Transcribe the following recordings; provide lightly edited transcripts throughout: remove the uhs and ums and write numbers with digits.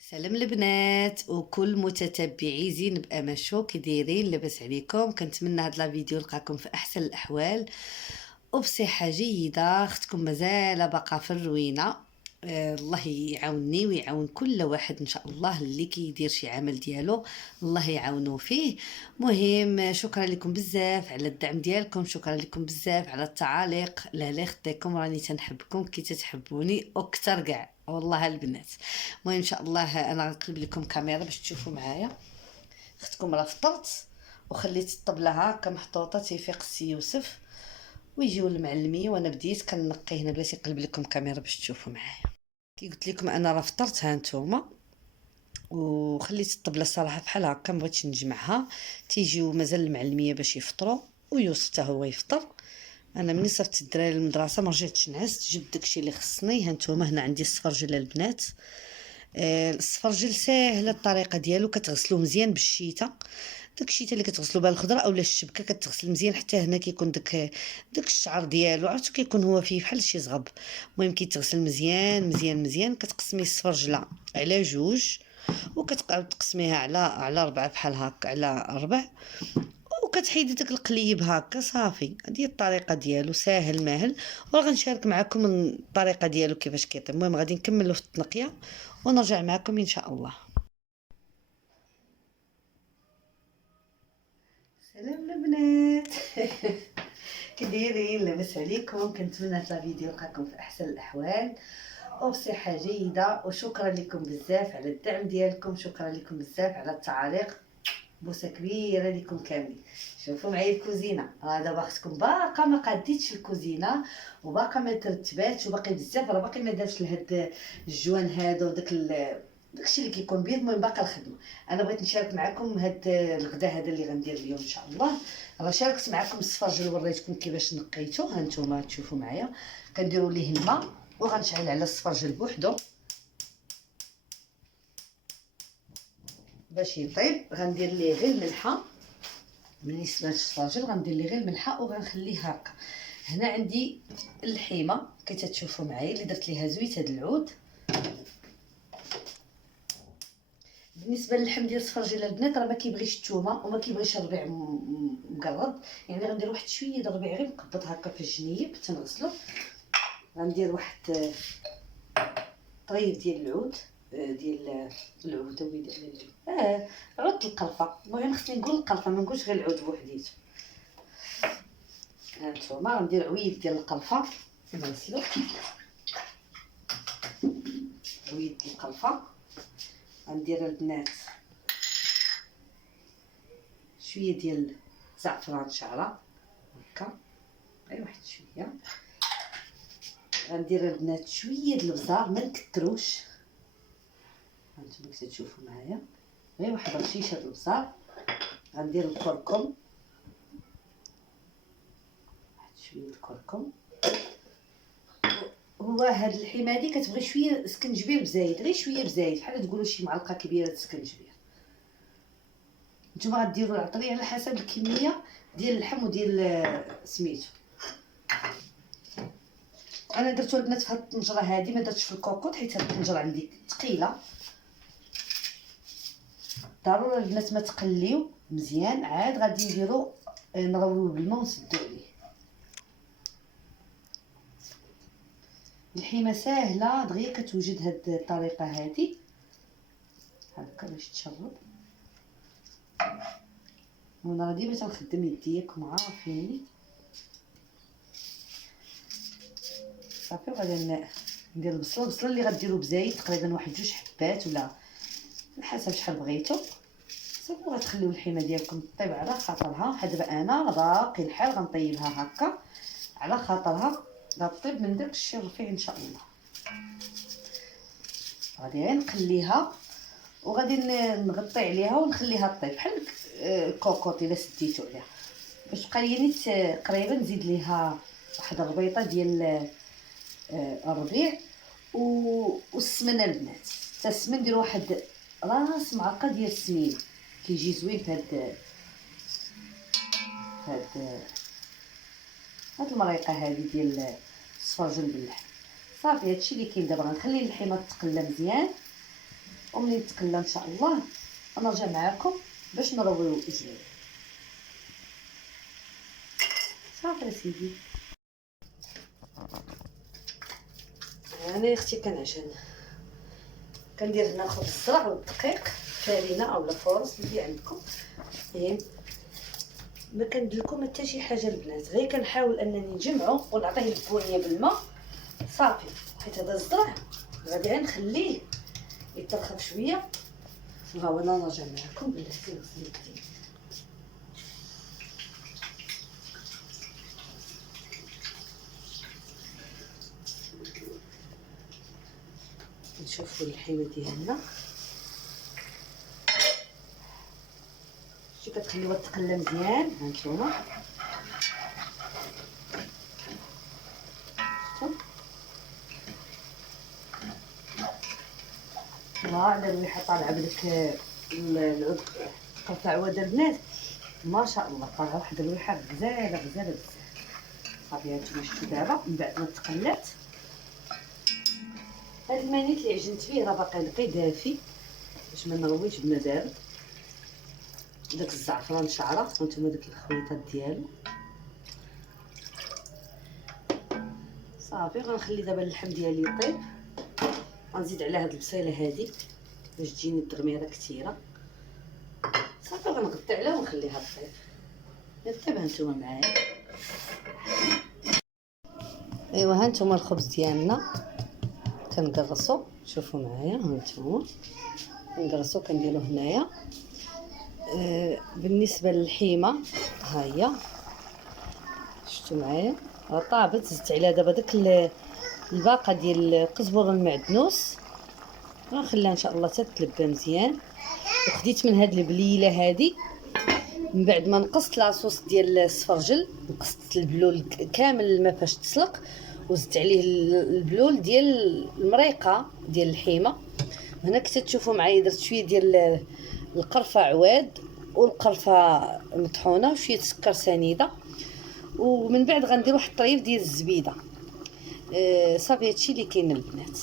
سلام البنات وكل متتبعي زين بأما شو كي دايرين؟ لاباس عليكم؟ كنتمنى هاد لا فيديو لقاكم في احسن الاحوال وبصحه جيده. اختكم مازال باقا في الروينه. الله يعاونني ويعاون كل واحد ان شاء الله اللي كيدير شي عمل ديالو، الله يعاونو فيه. مهم شكرا لكم بزاف على الدعم ديالكم، شكرا لكم بزاف على التعاليق. لا خديكم راني تنحبكم كي تتحبوني اكثر كاع والله البنات. المهم ان شاء الله انا غنقلب لكم كاميرا باش تشوفوا معايا. اختكم راه فطرت وخليت الطبله هكا محطوطه تيفيق السي يوسف ويجيو المعلمين، وانا بديت كنقي هنا بلاتي نقلب لكم كاميرا باش تشوفوا معايا. كي قلت لكم انا راه فطرت ها نتوما وخليت الطبله الصراحه بحال هكا، ما بغيتش نجمعها. تيجيو مازال المعلميه باش يفطروا ويوسف حتى هو يفطر. انا ملي صيفط الدراري للمدرسه ما رجعتش نعست، جبت داكشي اللي خصني. ها نتوما هنا عندي السفرجل البنات. السفرجل ساهله الطريقه ديالو، كتغسلوه مزيان بالشيته. داك الشيته اللي كتغسلوا بها الخضره اولا الشبكه كتغسل مزيان حتى هنا كيكون داك الشعر ديالو، عرفتو كيكون هو فيه بحال شي زغب. المهم كيتغسل مزيان مزيان مزيان. كتقسمي السفرجله على جوج وكتقعد تقسميها على ربعه بحال هكا، على ربع، وكتحيدي داك القليب هكا صافي. هذه الطريقه ديالو ساهل ماهل، وغنشارك معكم الطريقه ديالو كيفاش كيطيب. المهم غادي نكملوا في التنقيه ونرجع معكم ان شاء الله. سلام البنات كي دايرين؟ لاباس عليكم؟ كنتمنى هاد الفيديو يلقاكم في احسن الاحوال وبصحه جيده، وشكرا لكم بزاف على الدعم ديالكم، شكرا لكم بزاف على التعاليق. بوسه كبيره لكم كاملين. شوفوا معايا الكوزينه، دابا اختكم باقا ما قاديتش الكوزينه وباقا ما ترتباتش وباقي بزاف، راه باقي ما دارش لهاد الجوان هذا وداك داكشي اللي كيكون بيض. المهم باقا الخدمه. انا بغيت نشارك معكم هاد الغدا هذا اللي غندير اليوم ان شاء الله. راه شاركت معكم السفرجل وريتكم كيفاش نقيتو، ها نتوما تشوفوا معايا. كنديروا ليه الماء وغنشعل على السفرجل بوحدو باش يطيب. غندير ليه غير الملحه. بالنسبه للسفرجل غندير ليه غير الملحه وغنخليه هكا. هنا عندي اللحيمه كي تتشوفوا معايا اللي درت ليها زويت هاد العود. بالنسبه للحم ديال السفرجل البنات راه ما كيبغيش الثومه وما كيبغيش الربيع مقرض، يعني غندير واحد شويه د الربيع غير مقبض هكا في الجنيب تنغسلو. غندير واحد طريف ديال العود، ديال العود ويلي على العود، عود القرفه. المهم خصني نقول القرفه ما نقولش غير العود بوحديته. هانتوما غندير عويد ديال القرفه نغسلو، عويد ديال القرفه. غندير البنات شويه ديال زعفران شعره هكا، غير واحد شويه. غندير البنات شويه د البزار ما نكتروش، هانتوما كتشوفوا معايا غير واحد رشيشه د البزار. غندير الكركم، واحد شويه الكركم. هو هاد اللحيمه هادي كتبغي شويه سكنجبير بزايد، غير شويه بزايد، بحال تقولوا شي معلقه كبيره د سكنجبير. نتوما غديروا العطريه على حسب الكميه ديال اللحم وديال سميتو. انا درتو البنات في هاد الطنجره هادي، ما درتش في الكوكوط حيت هاد الطنجره عندي ثقيله. ضروري البنات ما تقليو مزيان، عاد غادي نديرو نرويو بالماء ونسدو عليه. اللحيمه ساهله دغيا كتوجد هاد الطريقه هادي هكا باش تشرب. وانا راه ديما تنخدم يديا كما عارفيني. صافي غادي ندير البصله اللي غديروا بزايد تقريبا واحد 2 حبات ولا على حسب شحال بغيتو. صافي غتخليو اللحيمه ديالكم طيب على خاطرها. حيت دابا انا باقي الحال غنطيبها هكا على خاطرها، غطيب من داك الشيء الرفيع ان شاء الله. غادي غير نقليها وغادي نغطي عليها ونخليها طيب بحال الكوكوط الا سديتو عليها، باش تبقى لي نيت قريبا. نزيد ليها واحد الربيطه ديال الربيع والسمنه البنات. حتى السمن ندير واحد راس معلقه ديال السمين كيجي زوين في هاد المريقه هادي ديال السفرجل باللحم. صافي هادشي اللي كاين. دابا غنخلي اللحيمه تقلى مزيان وملي نتقلى ان شاء الله نرجع معاكم باش نرويو الجلال. صافي سيدي. انا اختي كنعجن كندير هنا خبز الزرع والدقيق فارينه اولا فورس اللي عندكم. ما كندير لكم حتى شي حاجه البنات، غير كنحاول انني نجمعو ونعطيه البونيه بالماء صافي، حيت هذا الزرع غادي نخليه يترخف شويه. ها هو انا نرجع معكم بلاتي نغسل يدي. نشوفوا الحيوه ديالنا شتي كتخليوها تقلى مزيان. هانتوما الله على الريحه طالعه بداك العود قطع عواد البنات ما شاء الله، طالعه واحد الريحه غزاله غزاله بزاف. صافي هانتوما شفتوا دابا من بعد ما تقلات هاد المانيت اللي عجنت فيه راه باقي لقي دافي باش ما نرويش بما بارد. داك الزعفران شعره هانتوما داك الخليطات ديالو صافي. غنخلي دابا اللحم ديالي يطيب، غنزيد على هاد البصيله هادي باش تجيني الدرميره كثيره صافي. غنغطي عليها ونخليها طيب. دابا هانتوما معايا. ايوا هانتوما الخبز ديالنا كنقرصو، شوفوا معايا هانتوما كنقرصو كنديرو هنايا. بالنسبه للحيمه ها هي شفتوا معايا راه طابت. زدت عليها دابا داك الباقه ديال القزبر المعدنوس، غنخليها ان شاء الله تتلبى مزيان. وخديت من هاد البليله هادي من بعد ما نقصت لاصوص ديال السفرجل، نقصت البلول كامل ما فاش تسلق، وزدت عليه البلول ديال المريقه ديال الحيمه. هنا كنتو تشوفوا معايا درت شويه ديال القرفه عواد والقرفه مطحونه وشويه سكر سنيده، ومن بعد غندير واحد الطريف ديال الزبيده. صافي هادشي اللي كاين البنات.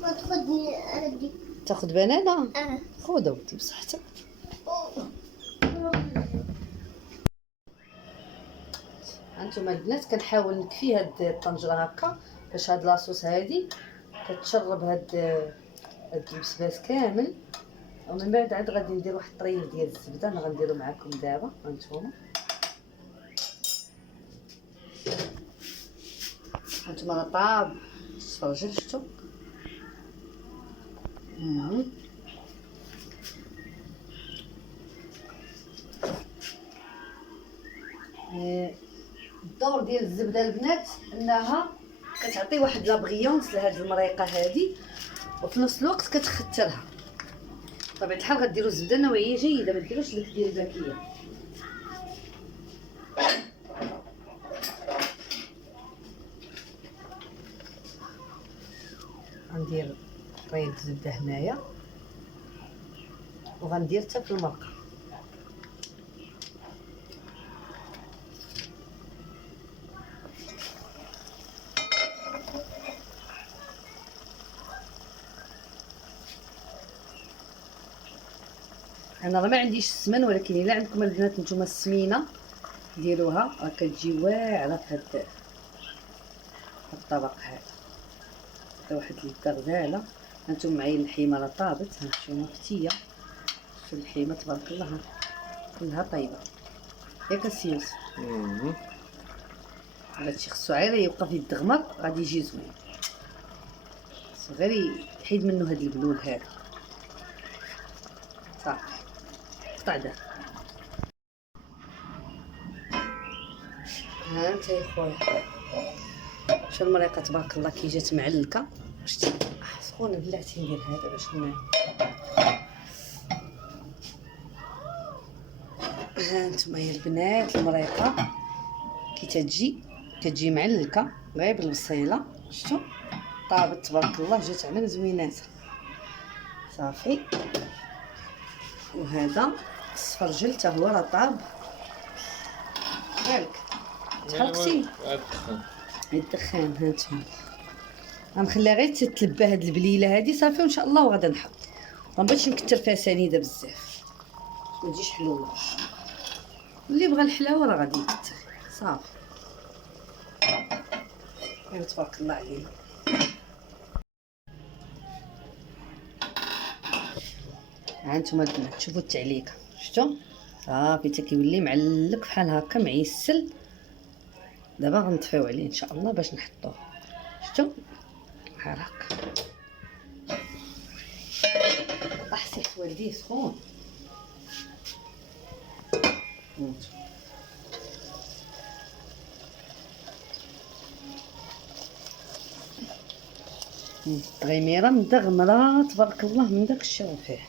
ما تاخذني انا بدي تاخذ بنانه؟ خذ اودي بصحتك. هانتوما البنات كنحاول نكفي هاد الطنجره هكا باش هاد لاصوص هادي كتشرب هاد البسباس كامل. ومن بعد عاد غادي ندير واحد الطريف ديال الزبده انا غنديرو معكم دابا. هانتوما راه طاب السفرجل شفتو. الدور ديال الزبده البنات انها كتعطي واحد لابغيونس لهاد المريقه هادي وفي نفس الوقت كتخترها. بطبيعه الحال غديروا الزبده نوعيه جيده، ما ديروش داك ديال الباكيه. غندير طريف الزبده هنايا وغندير حتى في المرقه. انا راه ما عنديش السمن، ولكن الا عندكم البنات نتوما السمينه ديروها راه كتجي واعره في هاد الطبق هذا. واحد اللذه غزاله. هانتوما معايا الحيمه راه طابت، هانتوما فتيه شوفوا الحيمه تبارك الله كلها طيبه ياك السيوس. هادشي خصو غير يبقى فيه الدغمر غادي يجي زوين، خصو غير يحيد منه هاد البلول هذا صافي. قطع دار. ها انت يا خويا شوف المريقه تبارك الله كي جات معلكه. شتي سخونه بلاتي ندير هذا باش ها انتما يا البنات المريقه كي كتجي معلكه غير بالبصيله. شفتوا طابت تبارك الله جات على زوينات صافي. وهذا السفرجل حتى هو راه طاب بالك تحرقتي الدخان. هانتوما غنخليها غير تتلبى هاد البليله هادي صافي وان شاء الله وغادا نحط مبغيتش نكتر فيها سنيده بزاف ما تجيش حلوه. اللي بغى الحلاوه راه غادي يكتر صافي. ايوا تبارك الله علينا. ها نتوما البنات شوفوا التعليقه شفتوا صافي حتى كيولي معلق بحال هكا معيسل. دابا غنطفيو عليه ان شاء الله باش نحطوه. شفتوا بحال هكا طاح سيح والديه سخون. التغيميره مدغمره تبارك الله من داك الشغل فيه.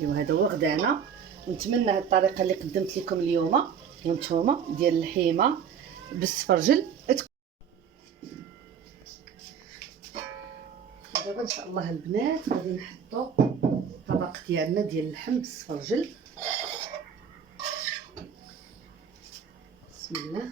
ايوا هذا هو غدانا، ونتمنى هاد الطريقه اللي قدمت لكم اليوم نتوما ديال اللحيمه بالسفرجل. دابا ان شاء الله البنات غادي نحطو الطبق ديالنا ديال اللحم بالسفرجل. بسم الله.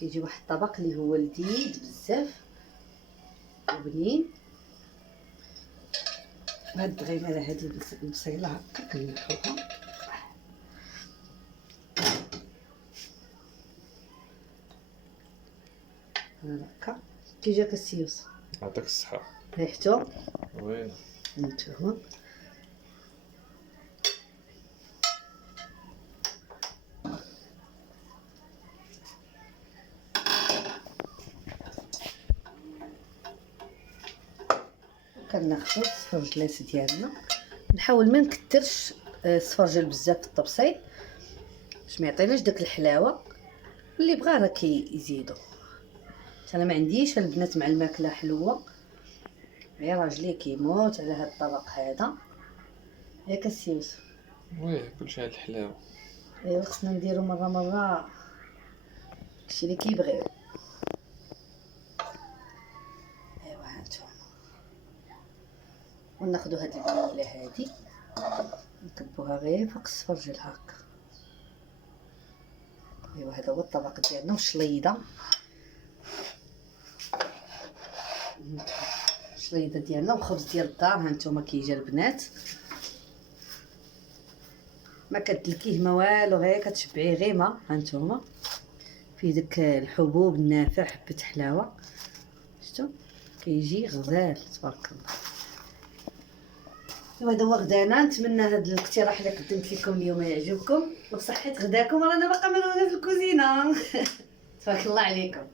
كيجي واحد الطبق اللي هو لذيذ بزاف وبنين. هاد الغيمه هادي البصيله هكا كنلحوها هكا. كي جاك السيوس؟ يعطيك الصحة. ريحتو وين؟ نتوما كناخدو السفرجلات ديالنا. نحاول ما نكترش السفرجل بزاف في الطبسيل باش ما يعطيناش داك الحلاوه. اللي بغا راه كيزيدو. انا ما عنديش البنات مع الماكله حلوه، غير راجلي كيموت على هذا الطبق هذا. ياك السيوس؟ ويه كلشي على الحلاوة. ايوا خصنا نديرو مره داكشي اللي كيبغيو. ايوا هانتوما وناخدو هاد البنيله هادي نكبوها غير فوق السفرجل هكا. ايوا هذا هو الطبق ديالنا وشليضه. شليضه ديالنا وخبز ديال الدار. هانتوما كيجي البنات ما كتلكيه ما والو، غير كتشبعيه غير ما. هانتوما فيه داك الحبوب النافع حبه حلاوه. شفتوا كيجي غزال تبارك الله. وهذا هو غدانا. نتمنى هذا الاقتراح اللي قدمت لكم اليوم يعجبكم وبصحه غداكم. رانا باقا مالونا في الكوزينه. تبارك الله عليكم.